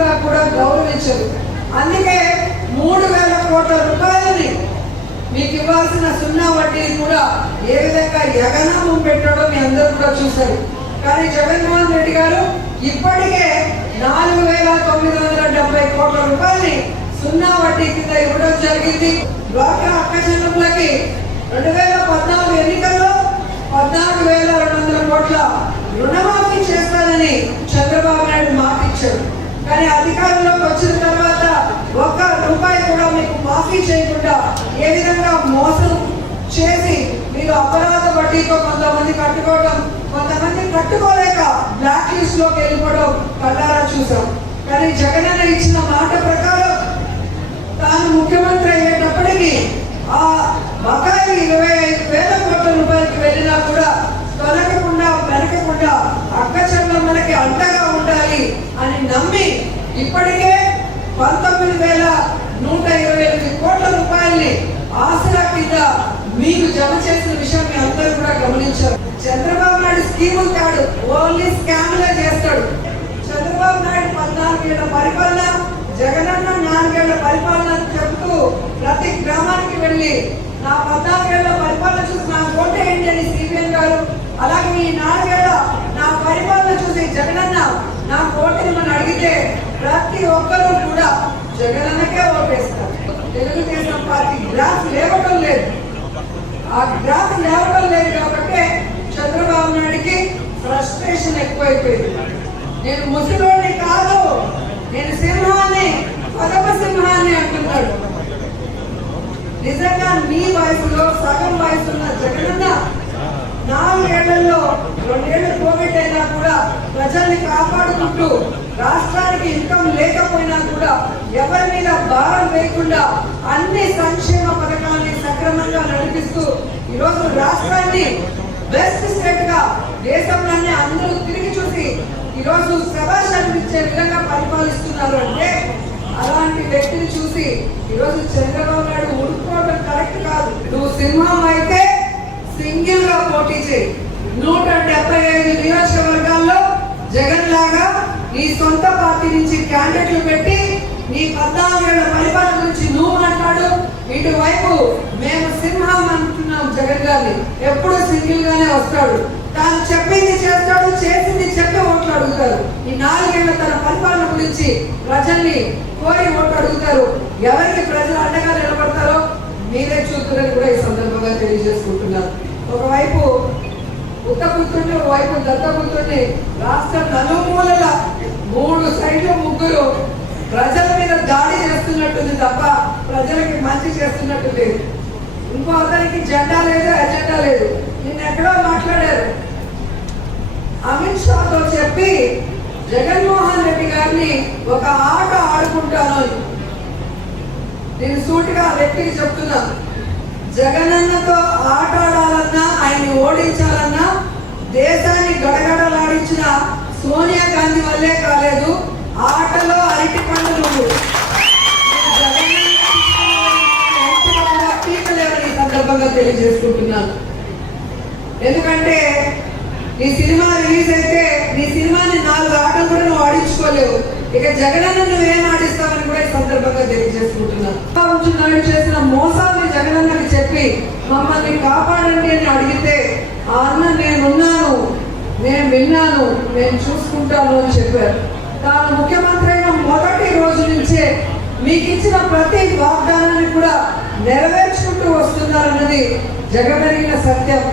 మనుషులుగా కూడా గౌరవించరు. అందుకే 3,000 కోట్ల రూపాయలని మీకు ఇవ్వాల్సిన సున్నా వడ్డీని కూడా ఏ విధంగా ఎగనామం పెట్టాడో మీ అందరూ కూడా చూశారు. కానీ జగన్మోహన్ రెడ్డి గారు ఇప్పటికే 4,970 కోట్ల రూపాయలని సున్నా వడ్డీ కింద ఇవ్వడం జరిగింది. డ్వాక్రా అక్క చెల్లెమ్మలకి 2014 ఎన్నికల్లో 14,200 కోట్ల రుణమాఫీ చేస్తానని చంద్రబాబు నాయుడు మాటిచ్చారు. కానీ అధికారంలోకి వచ్చిన తర్వాత ఒక్క రూపాయి కూడా మీకు మాఫీ చేయకుండా ఏ విధంగా మోసం చేసి మీరు అపరాధ వడ్డీతో కొంతమంది కట్టుకోవడం, కొంతమంది కట్టుకోలేక బ్లాక్ లిస్ట్ లోకి వెళ్ళిపోవడం కళ్ళారా చూసాం. కానీ జగనన్న ఇచ్చిన మాట ప్రకారం తాను ముఖ్యమంత్రి అయ్యేటప్పటికీ ఆ బకాయి 25,000 కోట్ల రూపాయలకి వెళ్ళినా కూడా తొలగకుండా వెనకకుండా అక్క చెల్లెమ్మలకి అండగా ఉండాలి అని నమ్మి ఇప్పటికే 19,128 కోట్ల రూపాయల్ని ఆసరా కింద మీకు జమ చేసిన విషయం మీ అందరూ కూడా గమనించారు. చంద్రబాబు నాయుడు స్కీములు కాదు, ఓన్లీ స్కామ్లే చేస్తాడు. చంద్రబాబు నాయుడు 14 ఏళ్ల పరిపాలన, జగనన్న 4 ఏళ్ల పరిపాలన చెబుతూ ప్రతి గ్రామానికి వెళ్ళి నా 14 ఏళ్ల పరిపాలన చూసి నా ఓటేయండి అని సిపిఎం గారు, అలాగే ఈ 4 ఏళ్ల నా పరిపాలన చూసి జగనన్న నా ఓటేయమని అడిగితే ప్రతి ఒక్కరూ కూడా జగనన్నకే ఓటేస్తారు. తెలుగుదేశం పార్టీ గ్రాఫ్ లేవటం లేదు. ఆ గ్రాఫ్ లేవటం లేదు కాబట్టి చంద్రబాబు నాయుడికి ఫ్రస్ట్రేషన్ ఎక్కువైపోయింది. నేను ముసలోని కాదు, నేను సింహాన్ని, పదవ సింహాన్ని అంటున్నాడు. నిజంగా నీ వయసులో సగం వయసున్న జగనన్న 4 ఏళ్లలో 2 ఏళ్లు కోవిడ్ అయినా కూడా ప్రజల్ని కాపాడుకుంటూ రాష్ట్రానికి ఇన్కమ్ లేకపోయినా కూడా ఎవరి మీద భారం వేయకుండా అన్ని సంక్షేమ పథకాన్ని సక్రమంగా నడిపిస్తూ ఈరోజు రాష్ట్రాన్ని బెస్ట్ స్టేట్ గా దేశంలోనే అందరూ తిరిగి చూసి ఈరోజు శభాష్ అనిపించే విధంగా పరిపాలిస్తున్నారు. అంటే అలాంటి వ్యక్తిని చూసి ఈరోజు చంద్రబాబు నాయుడు ఉడుకోవడం కరెక్ట్ కాదు. నువ్వు సింహం అయితే సింగిల్ గా పోటీ చేయి. 175 నియోజకవర్గాల్లో జగన్ లాగా నీ సొంత పార్టీ నుంచి క్యాండిడేట్లు పెట్టి నీ 14 ఏళ్ల పరిపాలన గురించి నువ్వు మాట్లాడు. ఇటువైపు మేము సింహం అంటున్నాం జగన్ గారిని. ఎప్పుడు సింగిల్ గానే వస్తాడు, తాను చెప్పింది చేస్తాడు, చేసింది చెప్పి ఓట్లు అడుగుతారు. ఈ 4 ఏళ్ల తన పరిపాలన గురించి ప్రజల్ని కోరి ఓట్లు అడుగుతారు. ఎవరికి ప్రజలు అండగా నిలబడతారో మీరే చూస్తున్నారని కూడా ఈ సందర్భంగా తెలియజేసుకుంటున్నారు. ఒకవైపు ఉత్తపుత్రుని, ఒకవైపు దత్తపుత్రుని రాష్ట్రం నలుమూలల 3 సైడ్లు 3 ప్రజల మీద దాడి చేస్తున్నట్టుంది తప్ప ప్రజలకి మంచి చేస్తున్నట్టు లేదు. ఇంకో అతనికి జెండా లేదు, ఎజెండా లేదు. నిన్న ఎక్కడో మాట్లాడారు, అమిత్ షాతో చెప్పి జగన్మోహన్ రెడ్డి గారిని ఒక ఆట ఆడుకుంటాను. నేను సూటిగా ఆ వ్యక్తికి చెప్తున్నాను, జగనన్నతో ఆట ఆడాలన్నా, ఆయన్ని ఓడించాలన్నా దేశాన్ని గడగడలాడించిన సోనియా గాంధీ వల్లే కాలేదు. ఆటలో అరటి పండు నువ్వు పీకలేవని ఈ సందర్భంగా తెలియజేసుకుంటున్నాను. ఎందుకంటే నీ సినిమా రిలీజ్ అయితే నీ సినిమాని 4 ఆటలు కూడా నువ్వు ఆడించుకోలేవు. ఇక జగనన్న నువ్వేం ఆడిస్తావని కూడా ఈ సందర్భంగా తెలియజేసుకుంటున్నాను. నాయుడు చేసిన మోసాన్ని జగనన్నకి చెప్పి మమ్మల్ని కాపాడండి అని అడిగితే ఆ అన్న నేనున్నాను, నేను విన్నాను, నేను చూసుకుంటాను అని చెప్పారు. తాను ముఖ్యమంత్రి అయిన మొదటి రోజు నుంచే మీకు ఇచ్చిన ప్రతి వాగ్దానాన్ని కూడా నెరవేర్చుకుంటూ వస్తున్నారన్నది జగమెరిగిన సత్యం.